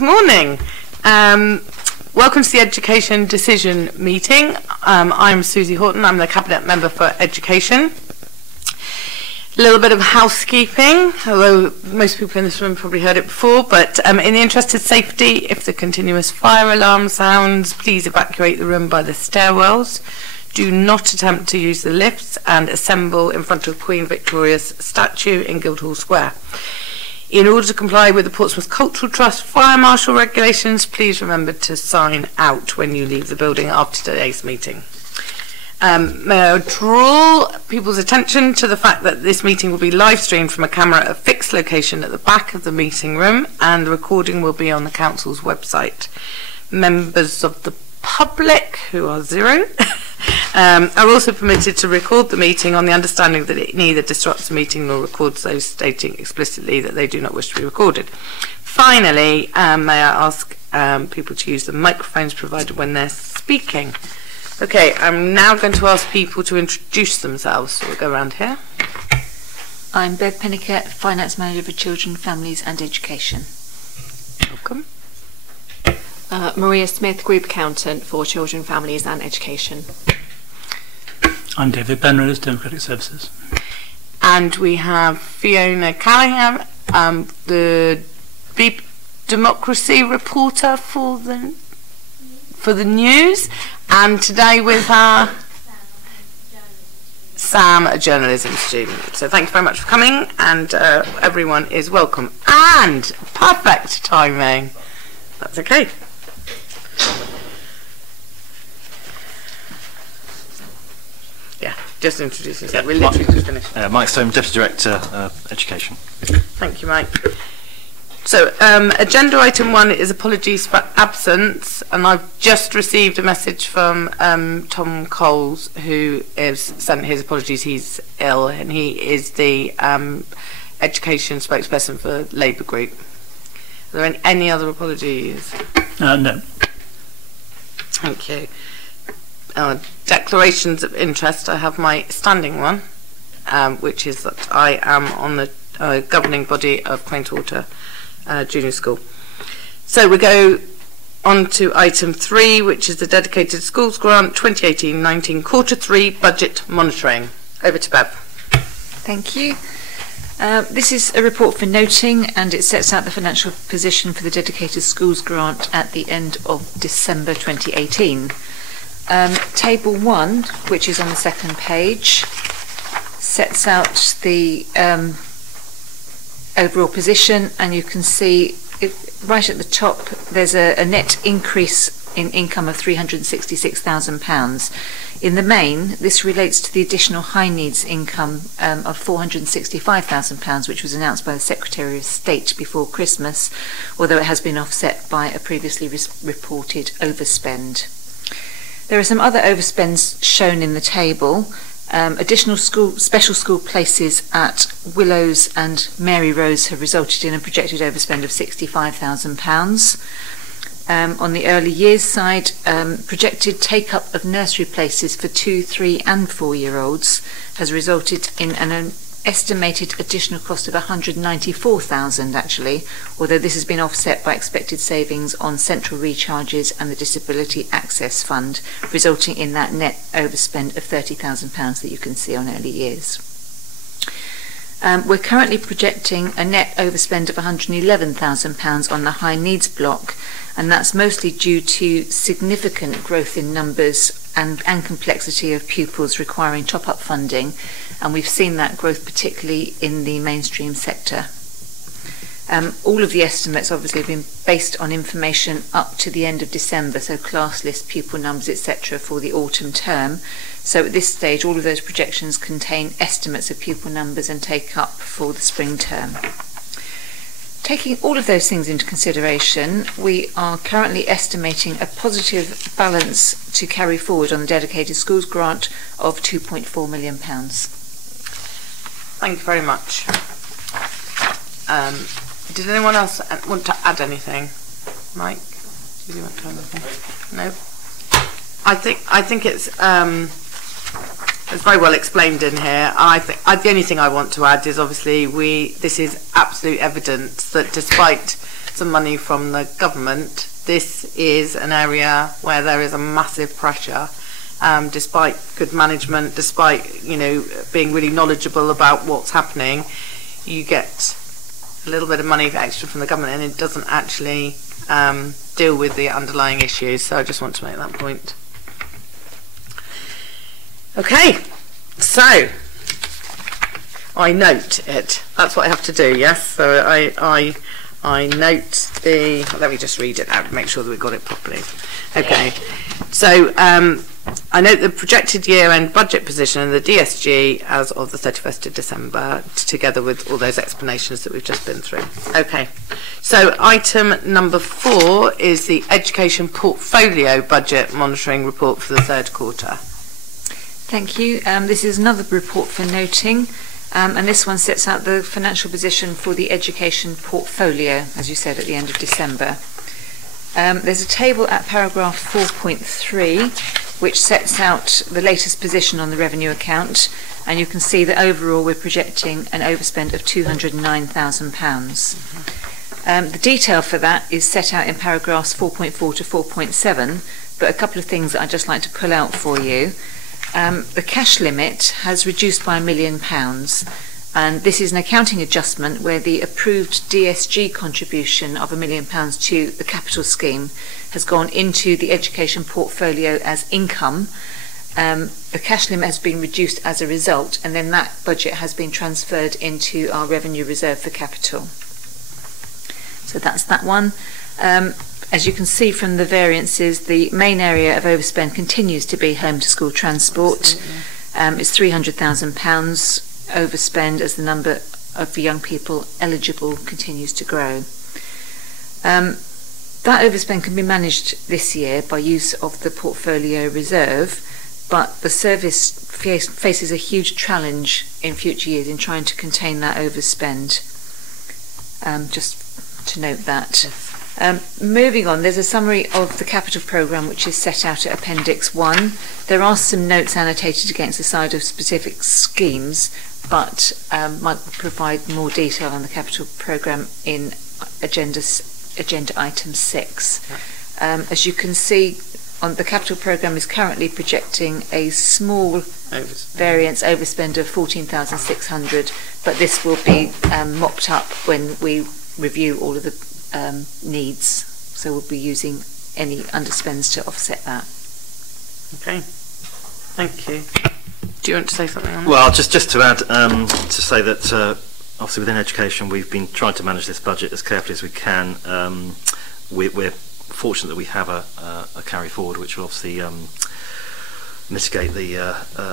Morning. Welcome to the Education Decision Meeting. I'm Susie Horton. I'm the Cabinet Member for Education. A little bit of housekeeping, although most people in this room probably heard it before, but in the interest of safety, if the continuous fire alarm sounds, please evacuate the room by the stairwells. Do not attempt to use the lifts and assemble in front of Queen Victoria's statue in Guildhall Square. In order to comply with the Portsmouth Cultural Trust fire marshal regulations, please remember to sign out when you leave the building after today's meeting. May I draw people's attention to the fact that this meeting will be live streamed from a camera at a fixed location at the back of the meeting room, and the recording will be on the Council's website. Members of the public, who are zero, are also permitted to record the meeting on the understanding that it neither disrupts the meeting nor records those stating explicitly that they do not wish to be recorded. Finally, may I ask people to use the microphones provided when they're speaking. Okay, I'm now going to ask people to introduce themselves. So we'll go around here. I'm Bev Pennicott, Finance Manager for Children, Families and Education. Welcome. Maria Smith, Group Accountant for Children, Families and Education. I'm David Penrose, Democratic Services. And we have Fiona Callingham, the Beep Democracy reporter for the news, and today with her Sam, a journalism student. So thank you very much for coming, and everyone is welcome. And perfect timing. That's okay. Yeah, just introduce yourself. We're literally just finished. Mike Stone, Deputy Director, Education. Thank you, Mike. So, agenda item 1 is apologies for absence, and I've just received a message from Tom Coles, who has sent his apologies. He's ill, and he is the education spokesperson for Labour Group. Are there any other apologies? No. Thank you. Declarations of interest. I have my standing one, which is that I am on the governing body of Quaintwater Junior School. So we go on to item 3, which is the Dedicated Schools Grant 2018-19 Quarter 3 Budget Monitoring. Over to Bev. Thank you. This is a report for noting, and it sets out the financial position for the Dedicated Schools Grant at the end of December 2018. Table 1, which is on the second page, sets out the overall position, and you can see right at the top there's a net increase in income of £366,000. In the main, this relates to the additional high needs income of £465,000, which was announced by the Secretary of State before Christmas, although it has been offset by a previously reported overspend. There are some other overspends shown in the table. Additional special school places at Willows and Mary Rose have resulted in a projected overspend of £65,000. On the early years side, projected take-up of nursery places for 2-, 3 and 4-year-olds has resulted in an estimated additional cost of £194,000 actually, although this has been offset by expected savings on central recharges and the Disability Access Fund, resulting in that net overspend of £30,000 that you can see on early years. We're currently projecting a net overspend of £111,000 on the high needs block, and that's mostly due to significant growth in numbers and complexity of pupils requiring top-up funding, and we've seen that growth particularly in the mainstream sector. All of the estimates obviously have been based on information up to the end of December, so class list, pupil numbers, etc. for the autumn term. So at this stage, all of those projections contain estimates of pupil numbers and take up for the spring term. Taking all of those things into consideration, we are currently estimating a positive balance to carry forward on the Dedicated Schools Grant of £2.4 million. Thank you very much. Did anyone else want to add anything? Mike, did you want to add anything? No. I think it's very well explained in here. The only thing I want to add is obviously this is absolute evidence that despite some money from the government, this is an area where there is a massive pressure. Despite good management, despite being really knowledgeable about what's happening, you get a little bit of money extra from the government, and it doesn't actually deal with the underlying issues. So I just want to make that point. Okay, so I note it. That's what I have to do. Yes. So I note the. Let me just read it out to make sure that we got it properly. Okay. So I note the projected year-end budget position and the DSG as of the 31st of December, together with all those explanations that we've just been through. Okay, so item number 4 is the Education Portfolio Budget Monitoring Report for the 3rd quarter. Thank you. This is another report for noting, and this one sets out the financial position for the education portfolio, as you said, at the end of December. There's a table at paragraph 4.3 which sets out the latest position on the revenue account, and you can see that overall we're projecting an overspend of £209,000. The detail for that is set out in paragraphs 4.4 to 4.7, but a couple of things that I'd just like to pull out for you. The cash limit has reduced by £1 million, and this is an accounting adjustment where the approved DSG contribution of £1 million to the capital scheme has gone into the education portfolio as income. The cash limit has been reduced as a result, and then that budget has been transferred into our revenue reserve for capital. So that's that one. As you can see from the variances, the main area of overspend continues to be home to school transport. It's £300,000 overspend as the number of young people eligible continues to grow. That overspend can be managed this year by use of the portfolio reserve, but the service faces a huge challenge in future years in trying to contain that overspend. Just to note that. Moving on, there's a summary of the capital programme which is set out at Appendix 1. There are some notes annotated against the side of specific schemes, but might provide more detail on the capital programme in agenda item 6. As you can see, the capital programme is currently projecting a small variance overspend of 14,600, but this will be mopped up when we review all of the needs, so we'll be using any underspends to offset that. Okay, thank you. Do you want to say something on that? Well, just to add, to say that obviously within education we've been trying to manage this budget as carefully as we can. We're fortunate that we have a carry forward which will obviously mitigate the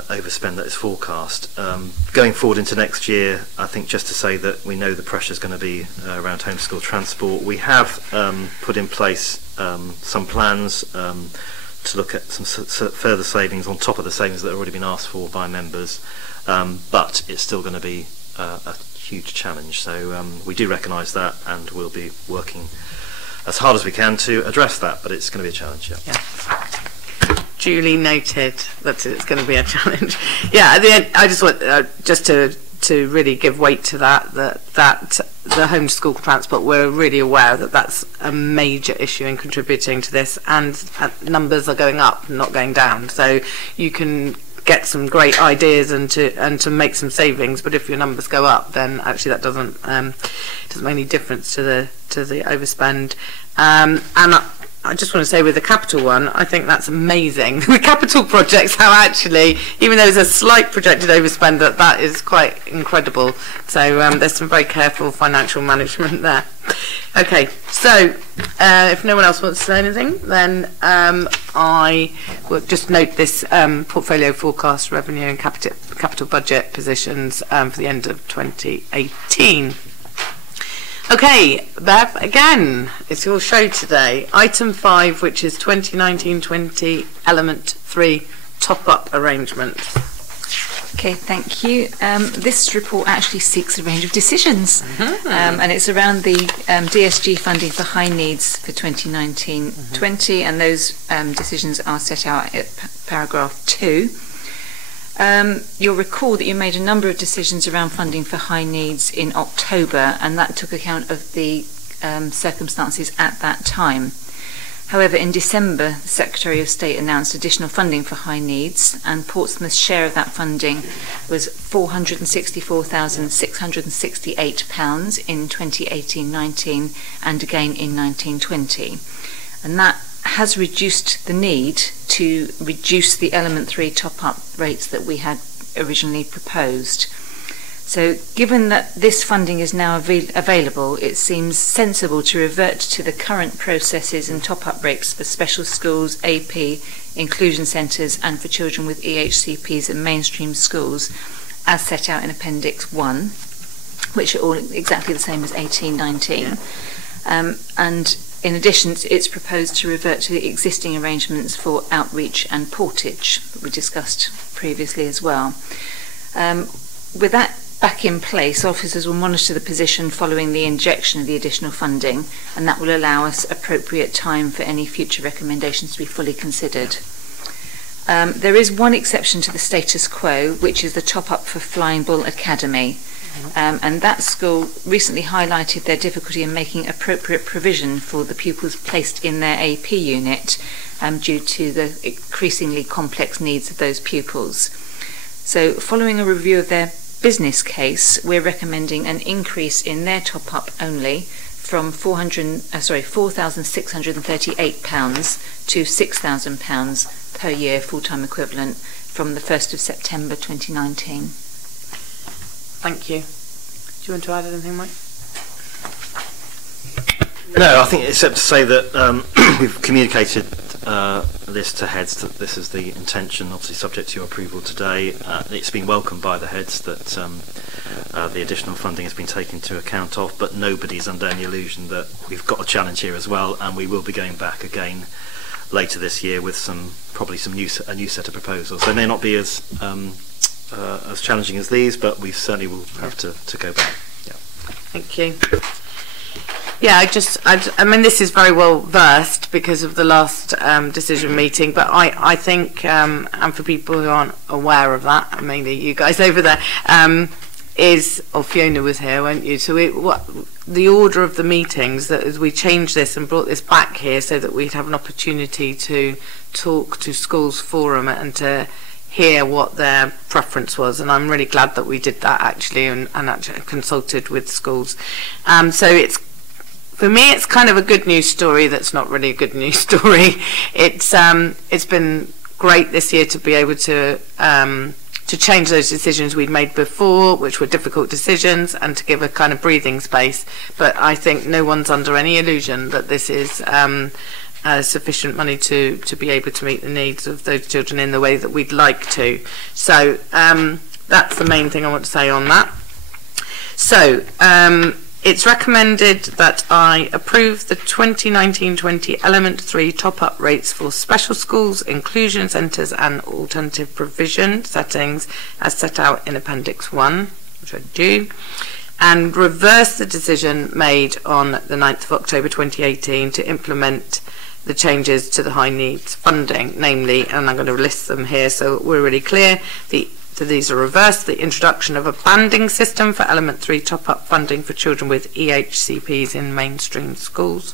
overspend that is forecast. Going forward into next year, I think just to say that we know the pressure is going to be around homeschool transport. We have put in place some plans to look at some further savings on top of the savings that have already been asked for by members, but it's still going to be a huge challenge. So we do recognise that, and we'll be working as hard as we can to address that, but it's going to be a challenge. Yeah. Duly noted that it's going to be a challenge. Yeah, at the end, I just want just to really give weight to that the homeschool transport. We're really aware that that's a major issue in contributing to this, and numbers are going up, not going down. So you can get some great ideas and to make some savings, but if your numbers go up, then actually that doesn't make any difference to the overspend. And I just want to say with the capital one, I think that's amazing. With capital projects, how actually, even though there's a slight projected overspend, that is quite incredible. So there's some very careful financial management there. Okay, so if no one else wants to say anything, then I will just note this portfolio forecast revenue and capital budget positions for the end of 2018. Okay, Bev, again, it's your show today. Item 5, which is 2019-20 Element 3 top-up arrangement. Okay, thank you. This report actually seeks a range of decisions, and it's around the DSG funding for high needs for 2019-20, and those decisions are set out at paragraph 2. You'll recall that you made a number of decisions around funding for high needs in October, and that took account of the circumstances at that time. However, in December, the Secretary of State announced additional funding for high needs, and Portsmouth's share of that funding was £464,668 in 2018-19 and again in 1920. And that has reduced the need to reduce the Element 3 top-up rates that we had originally proposed. So given that this funding is now available, it seems sensible to revert to the current processes and top-up rates for special schools, AP, inclusion centres and for children with EHCPs and mainstream schools as set out in Appendix 1, which are all exactly the same as 18-19. And in addition, it's proposed to revert to the existing arrangements for outreach and portage that we discussed previously as well. With that back in place, officers will monitor the position following the injection of the additional funding, and that will allow us appropriate time for any future recommendations to be fully considered. There is one exception to the status quo, which is the top-up for Flyable Academy. And that school recently highlighted their difficulty in making appropriate provision for the pupils placed in their AP unit due to the increasingly complex needs of those pupils. So following a review of their business case, we're recommending an increase in their top-up only from £4,638 to £6,000 per year full-time equivalent from the 1st of September 2019. Thank you. Do you want to add anything, Mike? No, I think except to say that we've communicated this to heads, that this is the intention, obviously subject to your approval today. It's been welcomed by the heads that the additional funding has been taken into account of, but nobody's under any illusion that we've got a challenge here as well, and we will be going back again later this year with probably a new set of proposals. They may not be as challenging as these, but we certainly will have to go back. Yeah. Thank you. Yeah, I mean, this is very well versed because of the last decision meeting, but I think, and for people who aren't aware of that, mainly you guys over there, Fiona was here, weren't you? So the order of the meetings, that as we changed this and brought this back here so that we'd have an opportunity to talk to Schools Forum and to hear what their preference was, and I'm really glad that we did that actually, and actually consulted with schools. So for me, it's kind of a good news story that's not really a good news story. It's been great this year to be able to change those decisions we'd made before, which were difficult decisions, and to give a kind of breathing space. But I think no one's under any illusion that this is sufficient money to be able to meet the needs of those children in the way that we'd like to. So that's the main thing I want to say on that. So it's recommended that I approve the 2019-20 Element 3 top-up rates for special schools, inclusion centres and alternative provision settings as set out in Appendix 1, which I do, and reverse the decision made on the 9th of October 2018 to implement the changes to the high needs funding, namely, and I'm going to list them here so we're really clear, so these are reversed: the introduction of a banding system for Element 3 top-up funding for children with EHCPs in mainstream schools,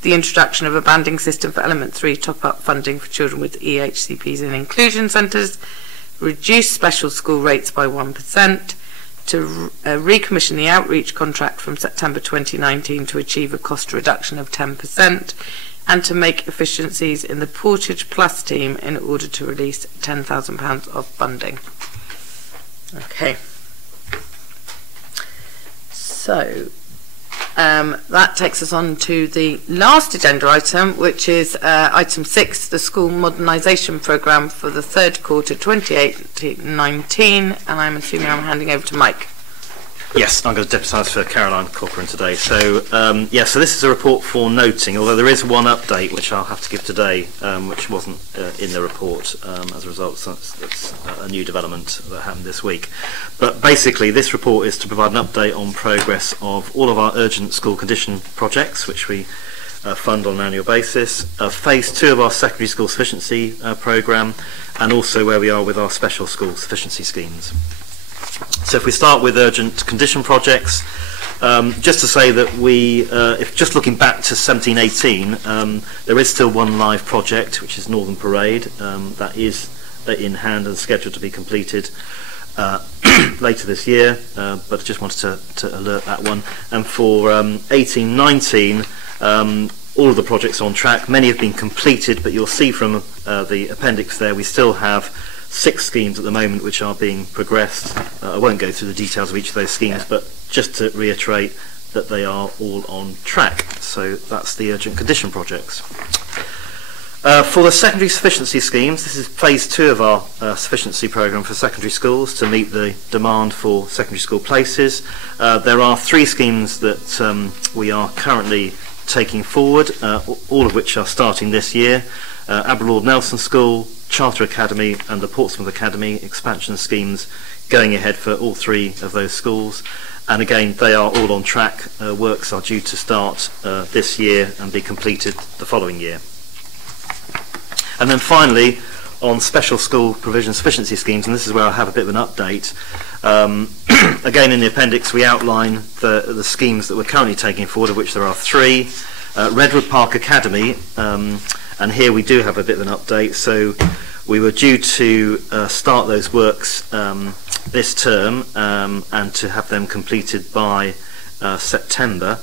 the introduction of a banding system for Element 3 top-up funding for children with EHCPs in inclusion centres, reduce special school rates by 1%, to recommission the outreach contract from September 2019 to achieve a cost reduction of 10%, and to make efficiencies in the Portage Plus team in order to release £10,000 of funding. Okay. So that takes us on to the last agenda item, which is item 6, the school modernisation programme for the third quarter 2018-19, and I'm assuming I'm handing over to Mike. Yes, I'm going to deputise for Caroline Corcoran today. So, so this is a report for noting, although there is one update which I'll have to give today, which wasn't in the report as a result. So that's a new development that happened this week. But basically, this report is to provide an update on progress of all of our urgent school condition projects, which we fund on an annual basis, phase 2 of our secondary school sufficiency programme, and also where we are with our special school sufficiency schemes. So if we start with urgent condition projects, Just to say that we, if just looking back to 17-18, there is still one live project, which is Northern Parade. That is in hand and scheduled to be completed later this year, but I just wanted to alert that one. And for 18-19, all of the projects are on track. Many have been completed, but you'll see from the appendix there, we still have 6 schemes at the moment which are being progressed. I won't go through the details of each of those schemes, but just to reiterate that they are all on track. So that's the urgent condition projects. For the secondary sufficiency schemes, this is phase 2 of our sufficiency programme for secondary schools to meet the demand for secondary school places. There are 3 schemes that we are currently taking forward, all of which are starting this year. Aberlord Nelson School, Charter Academy and the Portsmouth Academy expansion schemes going ahead for all 3 of those schools. And again, they are all on track. Works are due to start this year and be completed the following year. And then finally, on special school provision sufficiency schemes, and this is where I have a bit of an update. Again, in the appendix, we outline the schemes that we're currently taking forward, of which there are 3. Redwood Park Academy, and here we do have a bit of an update. So we were due to start those works this term and to have them completed by September.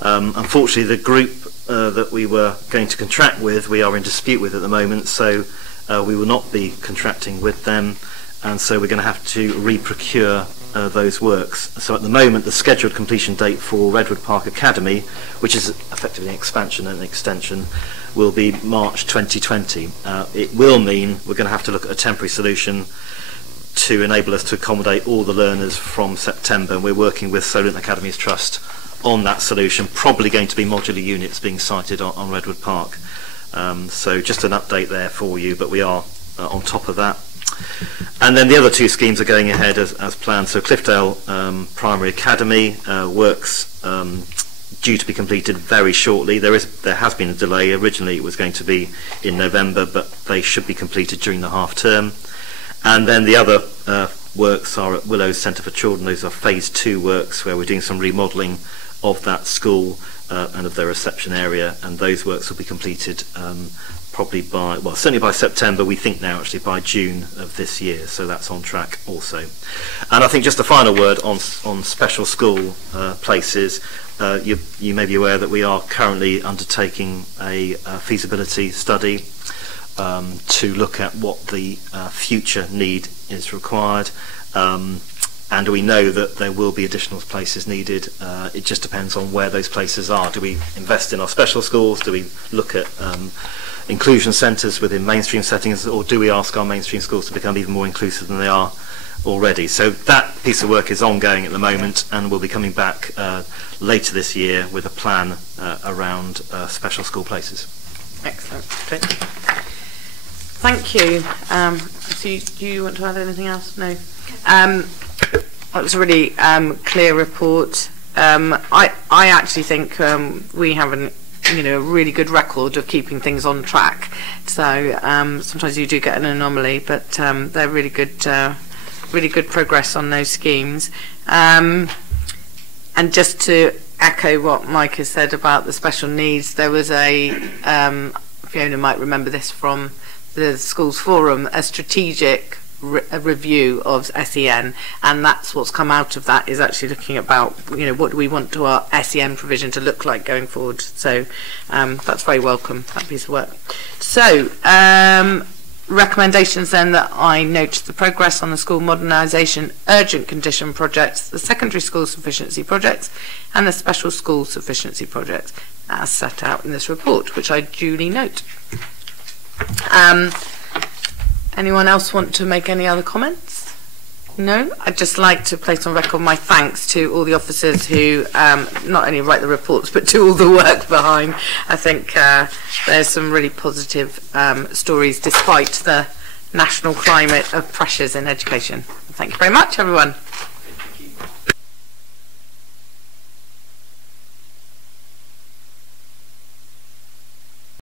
Unfortunately, the group that we were going to contract with, we are in dispute with at the moment, so we will not be contracting with them, and so we're going to have to re-procure those works. So at the moment, the scheduled completion date for Redwood Park Academy, which is effectively an expansion and an extension, will be March 2020. It will mean we're going to have to look at a temporary solution to enable us to accommodate all the learners from September, and we're working with Solent Academies Trust on that solution, probably going to be modular units being sited on Redwood Park. So just an update there for you, but we are on top of that. And then the other 2 schemes are going ahead as planned. So Cliffdale Primary Academy works due to be completed very shortly. There has been a delay. Originally it was going to be in November, but they should be completed during the half term. And then the other works are at Willows Centre for Children. Those are phase 2 works where we're doing some remodelling of that school and of their reception area, and those works will be completed probably by, well, certainly by September. We think now actually by June of this year, so that's on track also. And I think just a final word on special school places. You may be aware that we are currently undertaking a feasibility study to look at what the future need is required, and we know that there will be additional places needed. It just depends on where those places are. Do we invest in our special schools? Do we look at inclusion centres within mainstream settings, or do we ask our mainstream schools to become even more inclusive than they are already? So that piece of work is ongoing at the moment, and we'll be coming back later this year with a plan around special school places. Excellent. Okay. Thank you. So do you want to add anything else? No. That was a really clear report. I actually think we have a really good record of keeping things on track. So sometimes you do get an anomaly, but they're really good progress on those schemes. And just to echo what Mike has said about the special needs, there was a Fiona might remember this from the schools forum, a strategic review of SEN, and that's what's come out of that, is actually looking about what do we want to our SEN provision to look like going forward. So that's very welcome, that piece of work. So recommendations then, that I note the progress on the school modernisation urgent condition projects, the secondary school sufficiency projects and the special school sufficiency projects as set out in this report, which I duly note. Anyone else want to make any other comments? No? I'd just like to place on record my thanks to all the officers who not only write the reports but do all the work behind. I think there's some really positive stories despite the national climate of pressures in education. Thank you very much, everyone.